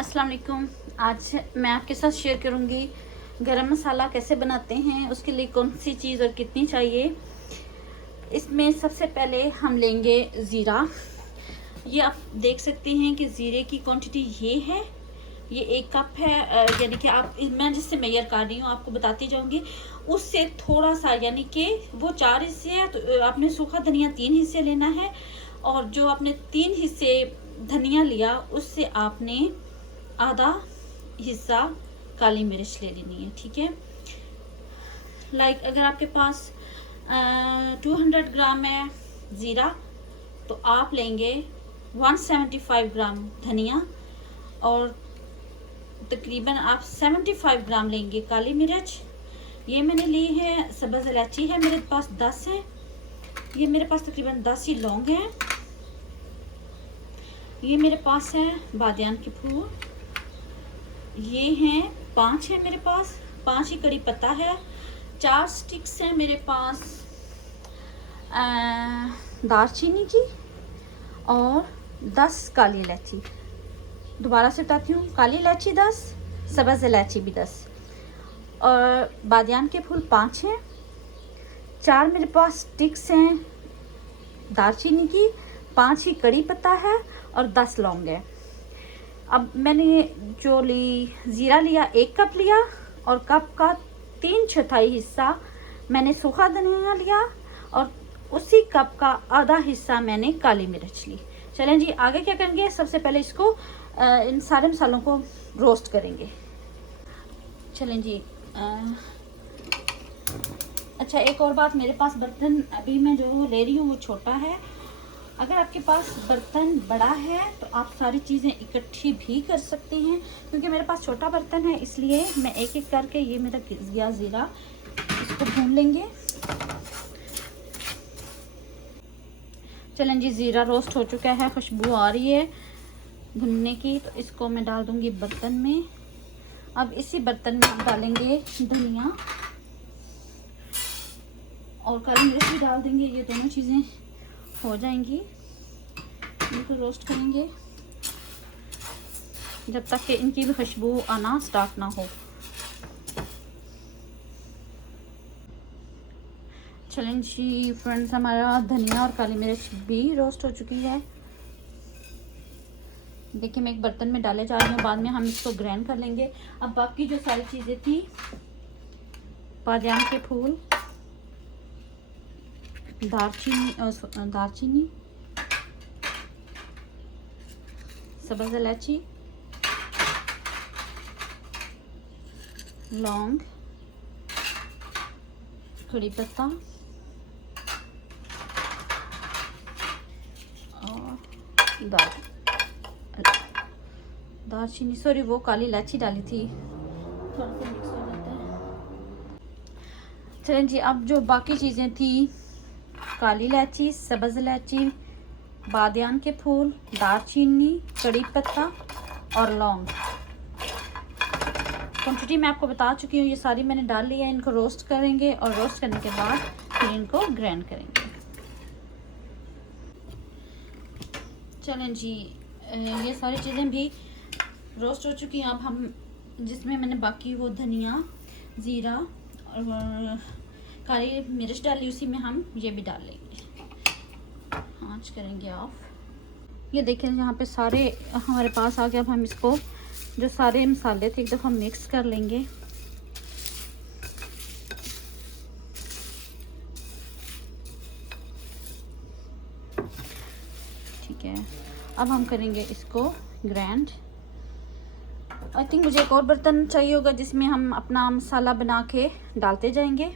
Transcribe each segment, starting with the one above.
अस्सलाम वालेकुम। आज मैं आपके साथ शेयर करूंगी गरम मसाला कैसे बनाते हैं, उसके लिए कौन सी चीज़ और कितनी चाहिए। इसमें सबसे पहले हम लेंगे ज़ीरा। ये आप देख सकते हैं कि ज़ीरे की क्वांटिटी ये है, ये 1 कप है। यानी कि आप मैं जिससे मेजर कर रही हूँ आपको बताती जाऊंगी, उससे थोड़ा सा, यानी कि वो 4 हिस्से है तो आपने सूखा धनिया 3 हिस्से लेना है, और जो आपने 3 हिस्से धनिया लिया उससे आपने आधा हिस्सा काली मिर्च ले लेनी है। ठीक है, अगर आपके पास 200 ग्राम है ज़ीरा तो आप लेंगे 175 ग्राम धनिया, और तकरीबन आप 75 ग्राम लेंगे काली मिर्च। ये मैंने ली है, सब्ज़ इलायची है मेरे पास 10 है, ये मेरे पास तकरीबन 10 ही लौंग हैं। ये मेरे पास है बादियान के फूल, ये हैं 5 है मेरे पास, 5 ही कड़ी पत्ता है। 4 स्टिक्स हैं मेरे पास दालचीनी की, और 10 काली इलायची। दोबारा से बताती हूँ, काली इलायची 10, सब्ज़ इलायची भी 10, और बादियान के फूल 5 हैं। 4 मेरे पास स्टिक्स हैं दालचीनी की, 5 ही कड़ी पत्ता है, और 10 लौंग है। अब मैंने जो ज़ीरा लिया 1 कप लिया, और कप का 3/4 हिस्सा मैंने सूखा धनिया लिया, और उसी कप का आधा हिस्सा मैंने काली मिर्च ली। चलें जी, आगे क्या करेंगे, सबसे पहले इसको इन सारे मसालों को रोस्ट करेंगे। चलें जी। अच्छा, एक और बात, मेरे पास बर्तन अभी मैं जो ले रही हूँ वो छोटा है। अगर आपके पास बर्तन बड़ा है तो आप सारी चीज़ें इकट्ठी भी कर सकते हैं, क्योंकि मेरे पास छोटा बर्तन है इसलिए मैं एक एक करके, ये मेरा गया ज़ीरा, इसको भून लेंगे। चलें जी, ज़ीरा रोस्ट हो चुका है, खुशबू आ रही है भुनने की, तो इसको मैं डाल दूंगी बर्तन में। अब इसी बर्तन में डालेंगे धनिया और काली मिर्च भी डाल देंगे, ये दोनों चीज़ें हो जाएंगी। इनको रोस्ट करेंगे जब तक कि इनकी भी खुशबू आना स्टार्ट ना हो। चलें जी फ्रेंड्स, हमारा धनिया और काली मिर्च भी रोस्ट हो चुकी है। देखिए, मैं एक बर्तन में डाले जा रही हूँ, बाद में हम इसको ग्राइंड कर लेंगे। अब बाकी जो सारी चीज़ें थी, बादियान के फूल, दालचीनी, सब्ज़ इलायची, लौंग, कड़ी पत्ता और दालचीनी, सॉरी वो काली इलायची डाली थी, थोड़ा सा मिक्स हो जाता है। चलें जी, अब जो बाकी चीज़ें थी, काली इलायची, सब्ज़ इलायची, बादियान के फूल, दालचीनी, कड़ी पत्ता और लौंग, क्वांटिटी मैं आपको बता चुकी हूँ, ये सारी मैंने डाल ली है। इनको रोस्ट करेंगे, और रोस्ट करने के बाद फिर इनको ग्राइंड करेंगे। चलें जी, ये सारी चीज़ें भी रोस्ट हो चुकी हैं। अब हम जिसमें मैंने बाकी वो धनिया, ज़ीरा और काली मिर्च डाली, उसी में हम ये भी डाल लेंगे। आँच करेंगे ऑफ। ये देखें, यहाँ पे सारे हमारे पास आ गया। अब हम इसको, जो सारे मसाले थे, एक दफ़ा मिक्स कर लेंगे। ठीक है, अब हम करेंगे इसको ग्राइंड। आई थिंक मुझे एक और बर्तन चाहिए होगा जिसमें हम अपना मसाला बना के डालते जाएंगे।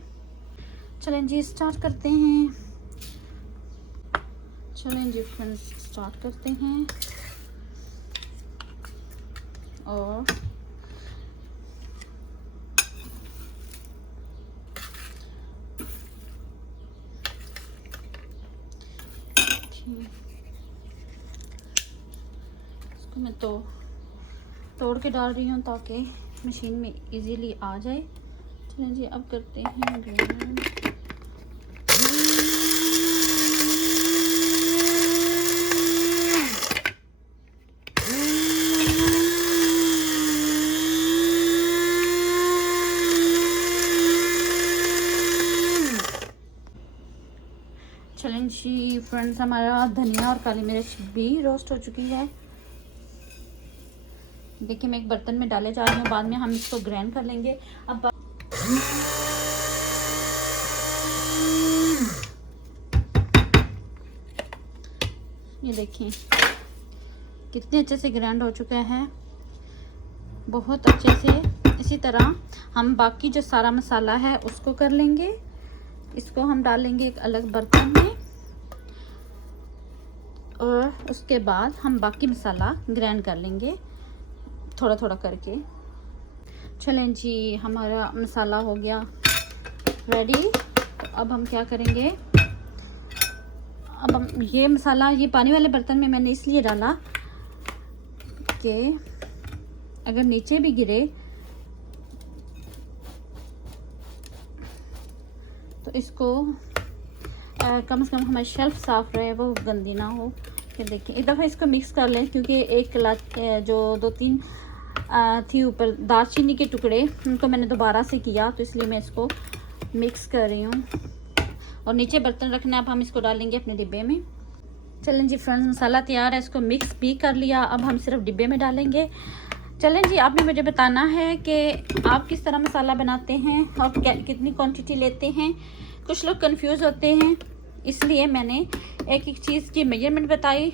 चलें जी, स्टार्ट करते हैं। चलें जी फ्रेंड्स, स्टार्ट करते हैं। और इसको मैं तोड़ के डाल रही हूँ ताकि मशीन में इजीली आ जाए। चलें जी, अब करते हैं ग्राइंड। जी फ्रेंड्स, हमारा धनिया और काली मिर्च भी रोस्ट हो चुकी है। देखिए मैं एक बर्तन में डाले जा रही हूँ, बाद में हम इसको ग्राइंड कर लेंगे। अब ये देखिए कितने अच्छे से ग्राइंड हो चुका है, बहुत अच्छे से। इसी तरह हम बाकी जो सारा मसाला है उसको कर लेंगे। इसको हम डालेंगे एक अलग बर्तन में और उसके बाद हम बाकी मसाला ग्राइंड कर लेंगे थोड़ा थोड़ा करके। चलें जी, हमारा मसाला हो गया रेडी। तो अब हम क्या करेंगे, अब हम ये मसाला ये पानी वाले बर्तन में मैंने इसलिए डाला कि अगर नीचे भी गिरे तो इसको कम से कम हमारी शेल्फ साफ़ रहे, वो गंदी ना हो। फिर देखिए एक दफ़ा इसको मिक्स कर लें, क्योंकि एक जो 2-3 थी ऊपर दालचीनी के टुकड़े, उनको मैंने दोबारा से किया, तो इसलिए मैं इसको मिक्स कर रही हूँ। और नीचे बर्तन रखना है। अब हम इसको डालेंगे अपने डिब्बे में। चलें जी फ्रेंड्स, मसाला तैयार है, इसको मिक्स भी कर लिया। अब हम सिर्फ डिब्बे में डालेंगे। चलें जी, आपने मुझे बताना है कि आप किस तरह मसाला बनाते हैं और कितनी क्वांटिटी लेते हैं। कुछ लोग कंफ्यूज होते हैं, इसलिए मैंने एक एक चीज़ की मेजरमेंट बताई।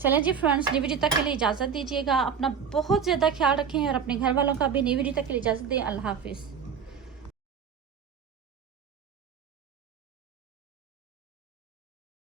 चलें जी फ्रेंड्स, नई वीडियो तक के लिए इजाज़त दीजिएगा। अपना बहुत ज़्यादा ख्याल रखें और अपने घर वालों का भी नई वीडियो तक के लिए इजाज़त दें। अल्लाह हाफिज़।